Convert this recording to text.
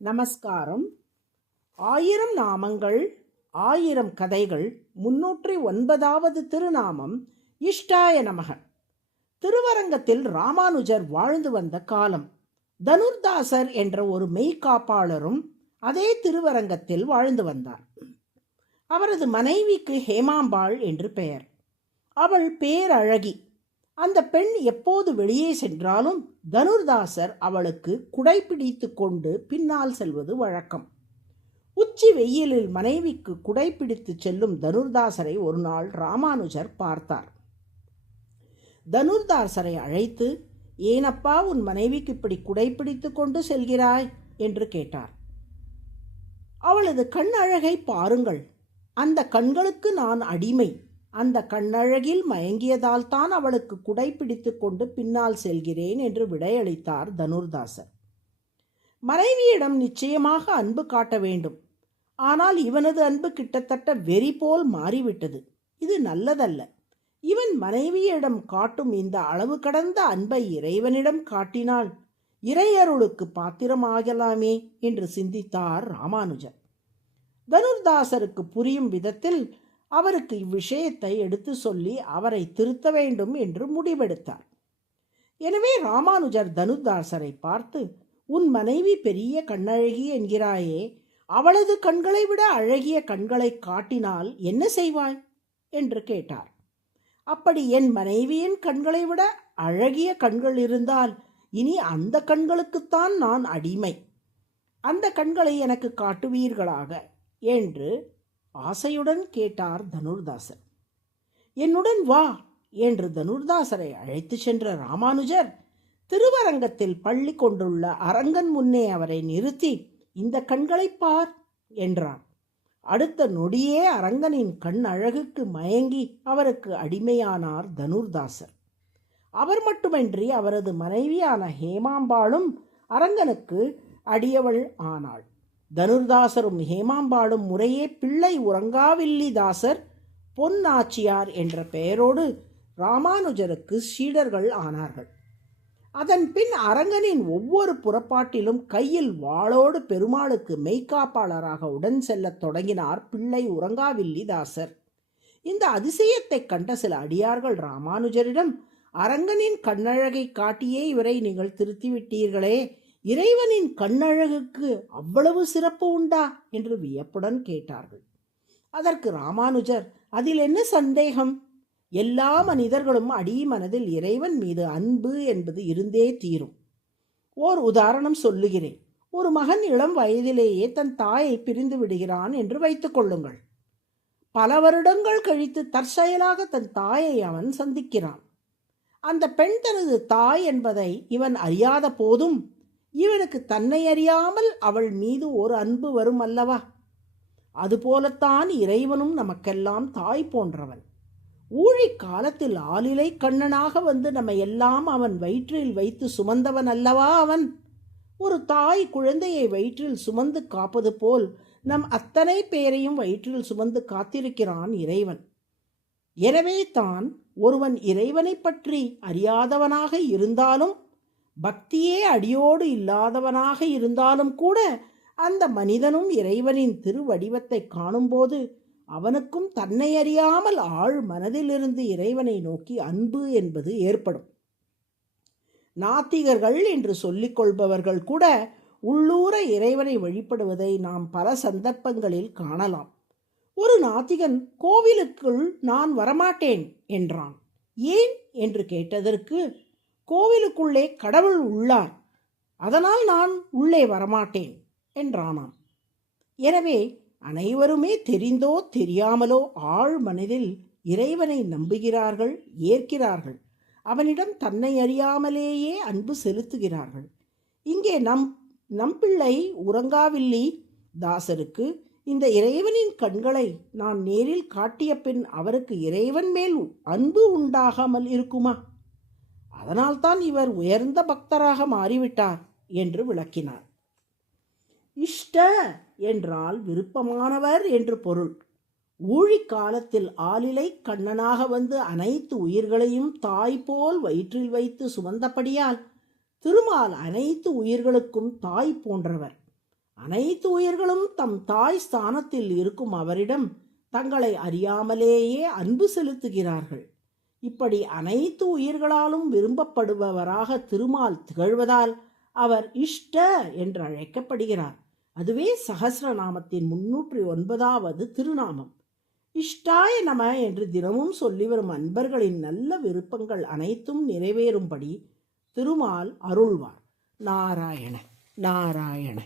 நமஸ்காரம். 1000 நாமங்கள் 1000 கதைகள் 309வது திருநாமம் இஷ்டாய நமக. திருவரங்கத்தில் ராமானுஜர் வாழ்ந்து வந்த காலம். தனுர்தாசர் என்ற ஒரு மெய்காப்பாளரும் அதே திருவரங்கத்தில் வாழ்ந்து வந்தார். அவரது மனைவிக்கு ஹேமாம்பாள் என்று பெயர். அவள் பேரழகி. அந்த பெண் எப்போது வெளியே சென்றாலும் தனுர்தாசர் அவளுக்கு குடைப்பிடித்து கொண்டு பின்னால் செல்வது வழக்கம். உச்சி வெயிலில் மனைவிக்கு குடைப்பிடித்து செல்லும் தனுர்தாசரை ஒரு நாள் ராமானுஜர் பார்த்தார். தனுர்தாசரை அழைத்து, ஏனப்பா உன் மனைவிக்கு இப்படி குடைப்பிடித்து கொண்டு செல்கிறாய் என்று கேட்டார். அவளது கண் அழகை பாருங்கள். அந்த கண்களுக்கு நான் அடிமை. அந்த கண்ணழகில் மயங்கியதால் தான் அவளுக்கு குடைப்பிடித்து கொண்டு பின்னால் செல்கிறேன் என்று விடையளித்தார் தனுர்தாசர். மனைவியிடம் நிச்சயமாக அன்பு காட்ட வேண்டும். ஆனால் இவனது அன்பு கிட்டத்தட்ட வெறி போல் மாறிவிட்டது. இது நல்லதல்ல. இவன் மனைவியிடம் காட்டும் இந்த அளவு கடந்த அன்பை இறைவனிடம் காட்டினால் இறையருளுக்கு பாத்திரமாகலாமே என்று சிந்தித்தார் ராமானுஜர். தனுர்தாசருக்கு புரியும் விதத்தில் அவருக்கு இவ்விஷயத்தை எடுத்து சொல்லி அவரை திருத்த வேண்டும் என்று முடிவெடுத்தார். எனவே ராமானுஜர் தனுர்தாசரை பார்த்து, உன் மனைவி பெரிய கண்ணழகி என்கிறாயே, அவளது கண்களை விட அழகிய கண்களை காட்டினால் என்ன செய்வாய் என்று கேட்டார். அப்படி என் மனைவியின் கண்களை விட அழகிய கண்கள் இருந்தால் இனி அந்த கண்களுக்குத்தான் நான் அடிமை. அந்த கண்களை எனக்கு காட்டுவீர்களாக என்று ஆசையுடன் கேட்டார் தனுர்தாசர். என்னுடன் வா என்று தனுர்தாசரை அழைத்து சென்ற ராமானுஜர் திருவரங்கத்தில் பள்ளி கொண்டுள்ள அரங்கன் முன்னே அவரை நிறுத்தி, இந்த கண்களை பார் என்றார். அடுத்த நொடியே அரங்கனின் கண் அழகுக்கு மயங்கி அவருக்கு அடிமையானார் தனுர்தாசர். அவர் மட்டுமின்றி அவரது மனைவியான ஹேமாம்பாளும் அரங்கனுக்கு அடியவள் ஆனாள். தனுர்தாசரும் ஹேமாம்பாளும் முறையே பிள்ளை உறங்காவில்லிதாசர், பொன்னாச்சியார் என்ற பெயரோடு ராமானுஜருக்கு சீடர்கள் ஆனார்கள். அதன் பின் அரங்கனின் ஒவ்வொரு புறப்பாட்டிலும் கையில் வாளோடு பெருமாளுக்கு மெய்காப்பாளராக உடன் செல்லத் தொடங்கினார் பிள்ளை உறங்காவில்லிதாசர். இந்த அதிசயத்தை கண்ட சில அடியார்கள் ராமானுஜரிடம், அரங்கனின் கண்ணழகை காட்டியே இவரை நீங்கள் திருத்திவிட்டீர்களே, இறைவனின் கண்ணழகுக்கு அவ்வளவு சிறப்பு உண்டா என்று வியப்புடன் கேட்டார்கள். அதற்கு ராமானுஜர், அதில் என்ன சந்தேகம்? எல்லா மனிதர்களும் அடிமனதில் இறைவன் மீது அன்பு என்பது இருந்தே தீரும். ஓர் உதாரணம் சொல்லுகிறேன். ஒரு மகன் இளம் வயதிலேயே தன் தாயை பிரிந்து விடுகிறான் என்று வைத்துக் கொள்ளுங்கள். பல வருடங்கள் கழித்து தற்செயலாக தன் தாயை அவன் சந்திக்கிறான். அந்த பெண் தனது தாய் என்பதை இவன் அறியாத போதும் இவனுக்கு தன்னை அறியாமல் அவள் மீது ஒரு அன்பு வரும் அல்லவா? அதுபோலத்தான் இறைவனும் நமக்கெல்லாம் தாய் போன்றவன். ஊழி காலத்தில் ஆளிலை கண்ணனாக வந்து நம்ம எல்லாம் அவன் வயிற்றில் வைத்து சுமந்தவன் அல்லவா அவன்? ஒரு தாய் குழந்தையை வயிற்றில் சுமந்து காப்பது போல் நம் அத்தனை பேரையும் வயிற்றில் சுமந்து காத்திருக்கிறான் இறைவன். எனவே தான் ஒருவன் இறைவனை பற்றி அறியாதவனாக இருந்தாலும், பக்தியே அடியோடு இல்லாதவனாக இருந்தாலும் கூட அந்த மனிதனும் இறைவனின் திருவடிவத்தை காணும்போது அவனுக்கும் தன்னை அறியாமல் ஆழ் மனதிலிருந்து இறைவனை நோக்கி அன்பு என்பது ஏற்படும். நாத்திகர்கள் என்று சொல்லிக் கொள்பவர்கள் கூட உள்ளூர இறைவனை வழிபடுவதை நாம் பல சந்தர்ப்பங்களில் காணலாம். ஒரு நாத்திகன் கோவிலுக்குள் நான் வரமாட்டேன் என்றான். ஏன் என்று கேட்டதற்கு, கோவிலுக்குள்ளே கடவுள் உள்ளார், அதனால் நான் உள்ளே வரமாட்டேன் என்றானாம். எனவே அனைவருமே தெரிந்தோ தெரியாமலோ ஆழ் மனதில் இறைவனை நம்புகிறார்கள், ஏற்கிறார்கள். அவனிடம் தன்னை அறியாமலேயே அன்பு செலுத்துகிறார்கள். இங்கே நம் பிள்ளை உறங்காவில்லி தாசருக்கு இந்த இறைவனின் கண்களை நான் நேரில் காட்டிய பின் அவருக்கு இறைவன் மேல் அன்பு உண்டாகாமல் இருக்குமா? அதனால்தான் இவர் உயர்ந்த பக்தராக மாறிவிட்டார் என்று விளக்கினார். இஷ்ட என்றால் விருப்பமானவர் என்று பொருள். ஊழி காலத்தில் ஆளிலை கண்ணனாக வந்து அனைத்து உயிர்களையும் தாய் போல் வயிற்றில் வைத்து சுமந்தபடியால் திருமால் அனைத்து உயிர்களுக்கும் தாய் போன்றவர். அனைத்து உயிர்களும் தம் தாய் ஸ்தானத்தில் இருக்கும் அவரிடம் தங்களை அறியாமலேயே அன்பு செலுத்துகிறார்கள். இப்படி அனைத்து உயிர்களாலும் விரும்பப்படுபவராக திருமால் திகழ்வதால் அவர் இஷ்ட என்று அழைக்கப்படுகிறார். அதுவே சகஸ்ரநாமத்தின் 309வது திருநாமம். இஷ்டாய நம என்று தினமும் சொல்லி வரும் அன்பர்களின் நல்ல விருப்பங்கள் அனைத்தும் நிறைவேறும்படி திருமால் அருள்வார். நாராயண நாராயண.